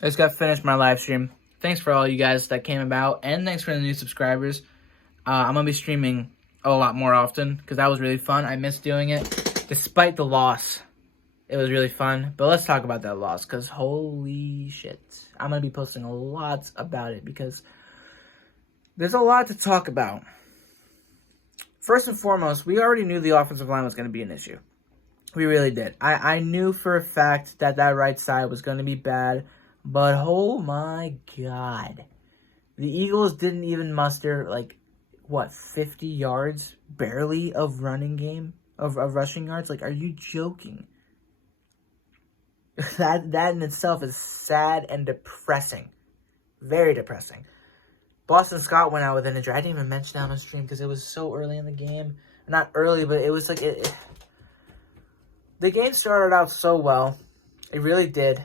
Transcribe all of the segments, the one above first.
I just got finished my live stream. Thanks for all you guys that came about, and thanks for the new subscribers. I'm going to be streaming a lot more often because that was really fun. I missed doing it. Despite the loss, it was really fun. But let's talk about that loss because holy shit. I'm going to be posting a lot about it because there's a lot to talk about. First and foremost, we already knew the offensive line was going to be an issue. We really did. I knew for a fact that right side was going to be bad. But oh my god. The Eagles didn't even muster 50 yards barely of running game of rushing yards. Are you joking? That in itself is sad and depressing. Very depressing. Boston Scott went out with an injury. I didn't even mention that on the stream because it was so early in the game. Not early, but it was the game started out so well. It really did.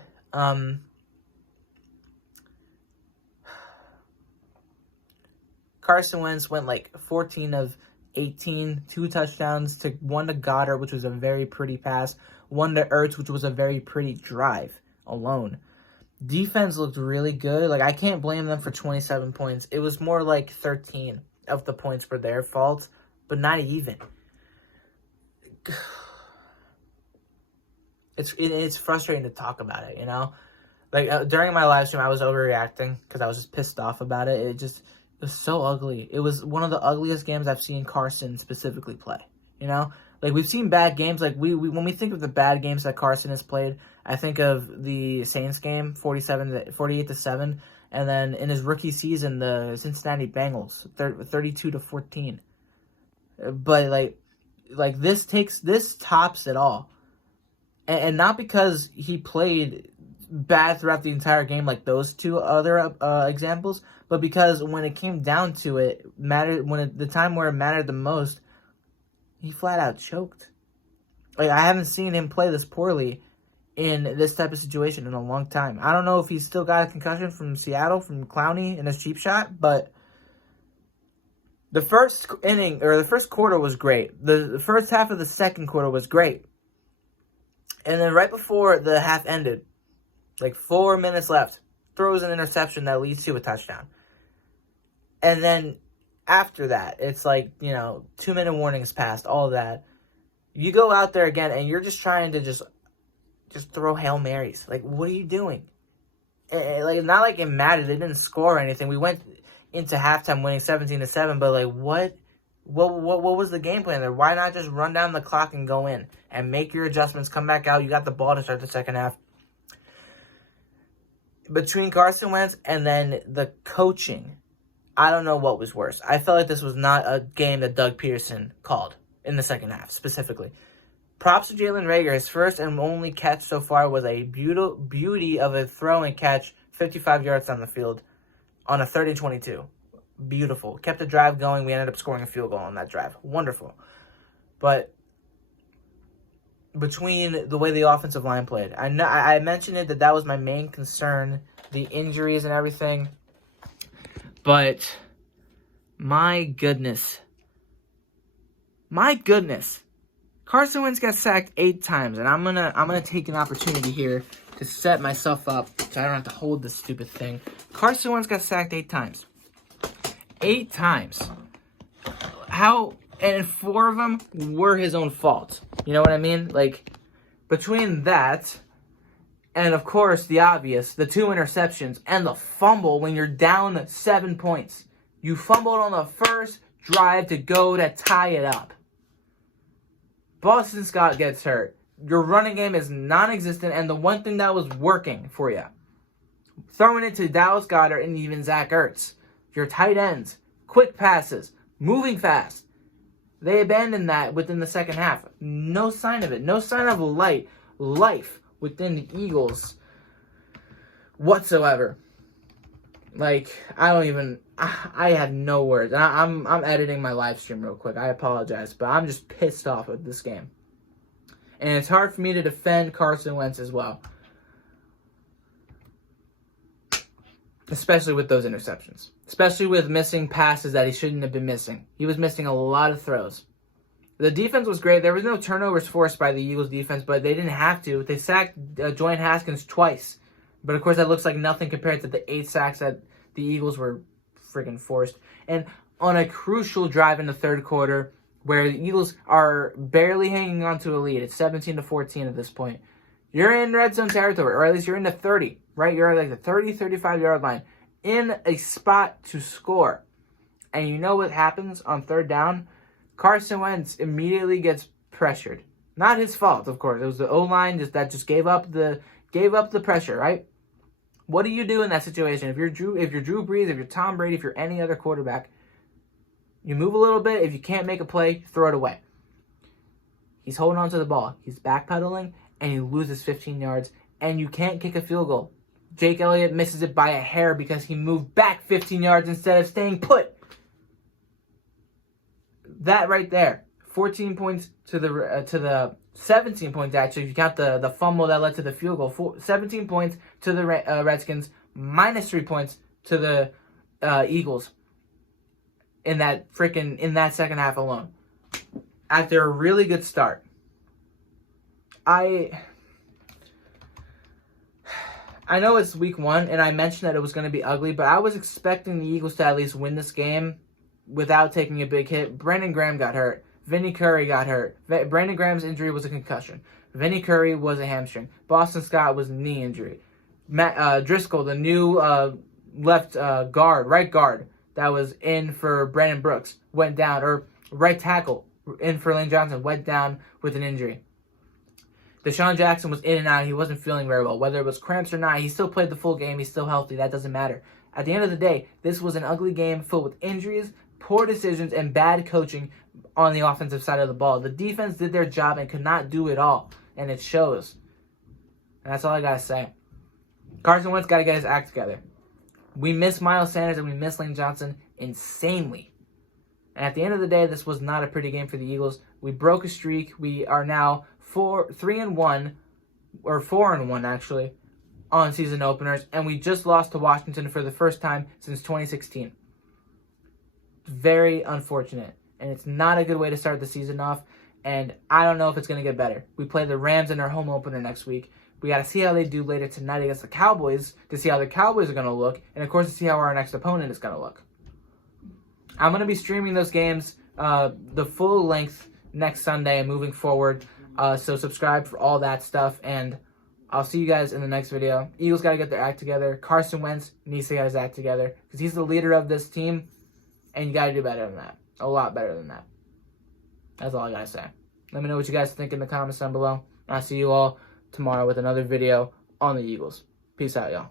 Carson Wentz went 14 of 18, 2 touchdowns, to 1 to Goddard, which was a very pretty pass, 1 to Ertz, which was a very pretty drive alone. Defense looked really good. I can't blame them for 27 points. It was more 13 of the points were their fault, but not even. It's frustrating to talk about it, you know? During my live stream, I was overreacting because I was just pissed off about it. It was so ugly. It was one of the ugliest games I've seen Carson specifically play. You know, we've seen bad games. When we think of the bad games that Carson has played, I think of the Saints game, 48-7, and then in his rookie season, the Cincinnati Bengals, 32-14. But this tops it all, and not because he played bad throughout the entire game like those two other examples, but because when it came down to it, the time where it mattered the most, he flat out choked. I haven't seen him play this poorly in this type of situation in a long time. I don't know if he's still got a concussion from Seattle, from Clowney in his cheap shot, but the first inning, or the first quarter was great. The first half of the second quarter was great. And then right before the half ended, 4 minutes left, throws an interception that leads to a touchdown. And then after that, it's 2-minute warnings passed, all that. You go out there again, and you're just trying to just throw Hail Marys. What are you doing? Not like it mattered. They didn't score or anything. We went into halftime winning 17-7, but what was the game plan there? Why not just run down the clock and go in and make your adjustments, come back out? You got the ball to start the second half. Between Carson Wentz and then the coaching, I don't know what was worse. I felt like this was not a game that Doug Peterson called in the second half, specifically. Props to Jalen Reagor. His first and only catch so far was a beauty of a throw and catch, 55 yards down the field on a 30-22. Beautiful. Kept the drive going. We ended up scoring a field goal on that drive. Wonderful. But between the way the offensive line played, I mentioned it that was my main concern, the injuries and everything. But my goodness, Carson Wentz got sacked 8 times, and I'm gonna take an opportunity here to set myself up so I don't have to hold this stupid thing. Carson Wentz got sacked 8 times. 8 times. How? And 4 of them were his own fault. You know what I mean? Between that, and of course the obvious, the 2 interceptions, and the fumble when you're down 7 points. You fumbled on the first drive to go to tie it up. Boston Scott gets hurt. Your running game is non-existent, and the one thing that was working for you, throwing it to Dallas Goedert and even Zach Ertz. Your tight ends, quick passes, moving fast. They abandoned that within the second half. No sign of it. No sign of life within the Eagles whatsoever. I had no words. And I'm editing my live stream real quick. I apologize, but I'm just pissed off with this game. And it's hard for me to defend Carson Wentz as well. Especially with those interceptions. Especially with missing passes that he shouldn't have been missing. He was missing a lot of throws. The defense was great. There was no turnovers forced by the Eagles defense, but they didn't have to. They sacked Dwayne Haskins twice. But, of course, that looks like nothing compared to the 8 sacks that the Eagles were friggin' forced. And on a crucial drive in the third quarter where the Eagles are barely hanging on to a lead, it's 17-14 at this point. You're in red zone territory, or at least you're in the 30, right? You're at like the 30, 35-yard line in a spot to score. And you know what happens on third down? Carson Wentz immediately gets pressured. Not his fault, of course. It was the O-line that just gave up the pressure, right? What do you do in that situation? If you're Drew Brees, if you're Tom Brady, if you're any other quarterback, you move a little bit. If you can't make a play, throw it away. He's holding on to the ball. He's backpedaling, and he loses 15 yards, and you can't kick a field goal. Jake Elliott misses it by a hair because he moved back 15 yards instead of staying put. That right there, 14 points to the 17 points, actually, if you count the fumble that led to the field goal. 17 points to the Redskins, minus 3 points to the Eagles in that second half alone. After a really good start. I know it's week 1, and I mentioned that it was going to be ugly, but I was expecting the Eagles to at least win this game without taking a big hit. Brandon Graham got hurt. Vinny Curry got hurt. Brandon Graham's injury was a concussion. Vinny Curry was a hamstring. Boston Scott was a knee injury. Matt Driscoll, the new right guard that was in for Brandon Brooks, went down. Or right tackle in for Lane Johnson went down with an injury. Deshaun Jackson was in and out. He wasn't feeling very well. Whether it was cramps or not, he still played the full game. He's still healthy. That doesn't matter. At the end of the day, this was an ugly game filled with injuries, poor decisions, and bad coaching on the offensive side of the ball. The defense did their job and could not do it all, and it shows. And that's all I got to say. Carson Wentz got to get his act together. We miss Miles Sanders and we miss Lane Johnson insanely. And at the end of the day, this was not a pretty game for the Eagles. We broke a streak. We are now 3-1, or 4-1 actually, on season openers, and we just lost to Washington for the first time since 2016. Very unfortunate, and it's not a good way to start the season off, and I don't know if it's going to get better. We play the Rams in our home opener next week. We got to see how they do later tonight against the Cowboys to see how the Cowboys are going to look, and of course to see how our next opponent is going to look. I'm going to be streaming those games the full length next Sunday and moving forward, so subscribe for all that stuff, and I'll see you guys in the next video. Eagles got to get their act together. Carson Wentz needs to get his act together because he's the leader of this team, and you got to do better than that. A lot better than that. That's all I got to say. Let me know what you guys think in the comments down below. I'll see you all tomorrow with another video on the Eagles. Peace out, y'all.